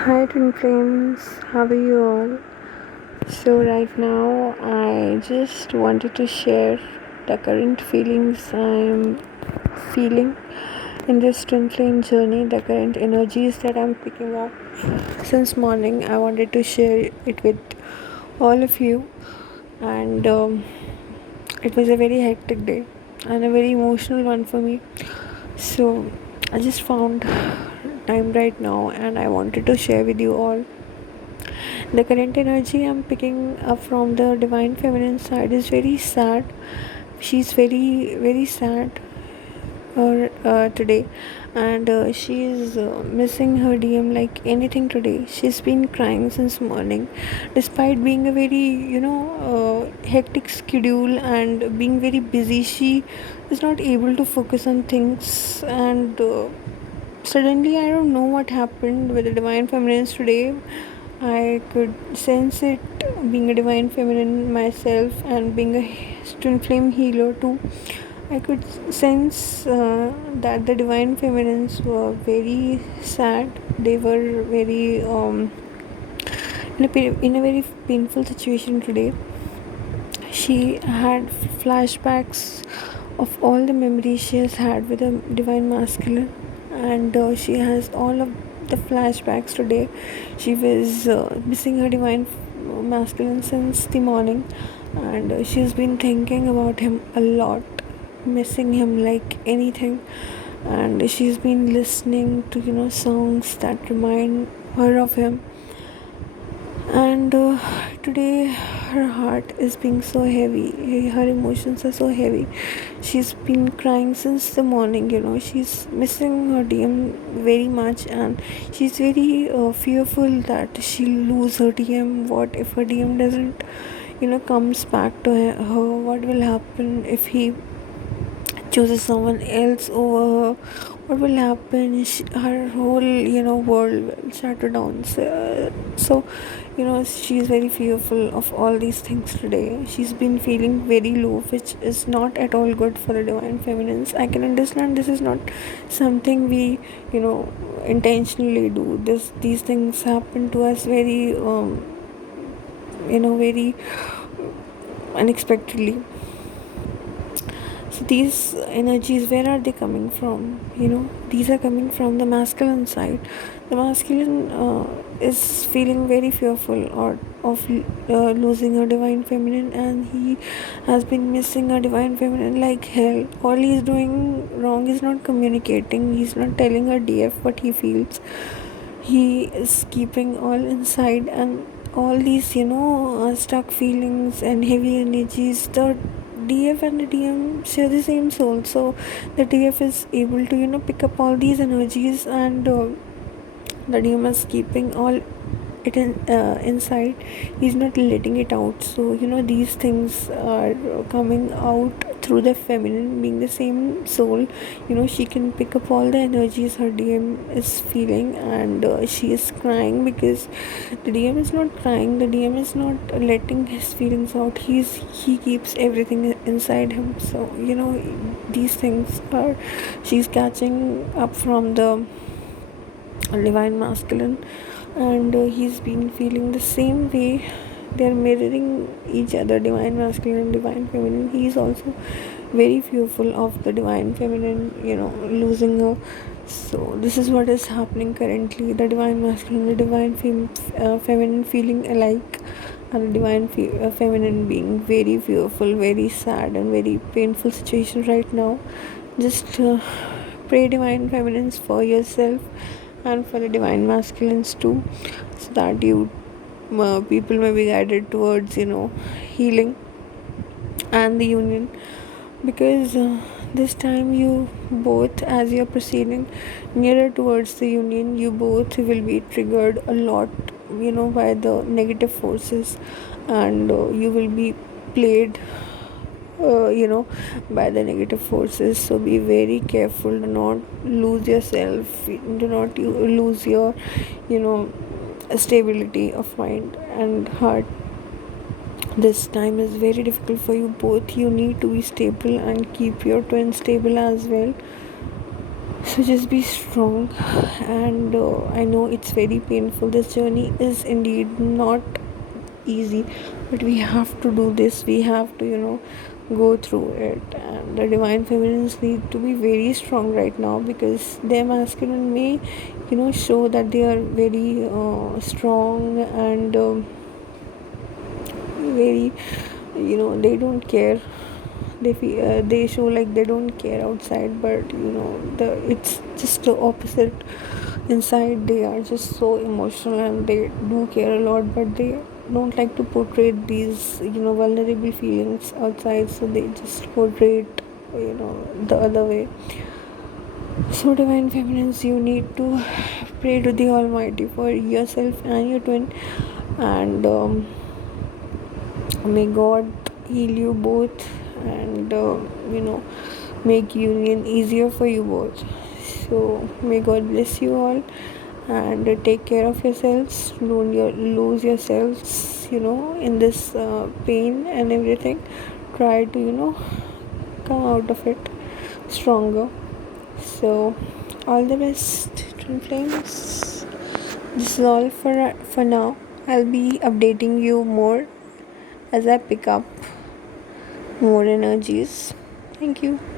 Hi Twin Flames, how are you all? So right now I just wanted to share the current feelings I'm feeling in this Twin Flame journey, the current energies that I'm picking up since morning. I wanted to share it with all of you, and it was a very hectic day and a very emotional one for me. So I just found time right now and I wanted to share with you all. The current energy I'm picking up from the divine feminine side is very sad. She's very, very sad today, and she is missing her DM like anything today. She's been crying since morning, despite being a very, hectic schedule and being very busy. She is not able to focus on things, and suddenly I don't know what happened with the divine feminines today. I could sense it, being a divine feminine myself and being a twin flame healer too. I could sense that the divine feminines were very sad. They were very in a very painful situation today. She had flashbacks of all the memories she has had with the divine masculine, and she has all of the flashbacks today. She was missing her divine masculine since the morning, and she's been thinking about him a lot, missing him like anything. And she's been listening to songs that remind her of him, and today her heart is being so heavy, her emotions are so heavy. She's been crying since the morning. She's missing her DM very much, and she's very fearful that she'll lose her DM. What if her DM doesn't comes back to her? What will happen if he chooses someone else over her? What will happen? Her whole world will shatter down. So she's very fearful of all these things today. She's been feeling very low, which is not at all good for the divine feminines. I can understand this is not something we you know intentionally do. These things happen to us very very unexpectedly. So these energies, where are they coming from? These are coming from the masculine side. The masculine is feeling very fearful or of losing her divine feminine, and he has been missing her divine feminine like hell. All he's doing wrong is not communicating. He's not telling her DF what he feels. He is keeping all inside, and all these stuck feelings and heavy energies. The DF and the DM share the same soul, so the DF is able to pick up all these energies, and the DM is keeping all it inside. He's not letting it out. So these things are coming out through the feminine, being the same soul. She can pick up all the energies her DM is feeling, and she is crying because the DM is not crying. The DM is not letting his feelings out. He keeps everything inside him. So these things are, she's catching up from the divine masculine, and he's been feeling the same way. They're mirroring each other, divine masculine and divine feminine. He's also very fearful of the divine feminine losing her. So this is what is happening currently. The divine masculine, the divine feminine feeling alike, and the divine feminine being very fearful, very sad, and very painful situation right now. Just pray divine feminines for yourself and for the divine masculines too, so that you people may be guided towards healing and the union. Because this time you both, as you're proceeding nearer towards the union, you both will be triggered a lot by the negative forces, and you will be played by the negative forces. So be very careful. Do not lose yourself. Do not lose your you know stability of mind and heart. This time is very difficult for you both. You need to be stable and keep your twin stable as well. So just be strong, and I know it's very painful. This journey is indeed not easy, but we have to do this. We have to, go through it. And the divine feminines need to be very strong right now, because their masculine may, show that they are very strong, and very, they don't care. They show like they don't care outside, but it's just the opposite. Inside they are just so emotional, and they do care a lot, but they don't like to portray these, vulnerable feelings outside, so they just portray it, the other way. So divine feminines, you need to pray to the almighty for yourself and your twin, and may god heal you both, and make union easier for you both. So may god bless you all, and take care of yourselves. Don't lose yourselves, in this pain and everything. Try to, come out of it stronger. So all the best, twin flames. This is all for now. I'll be updating you more as I pick up more energies. Thank you.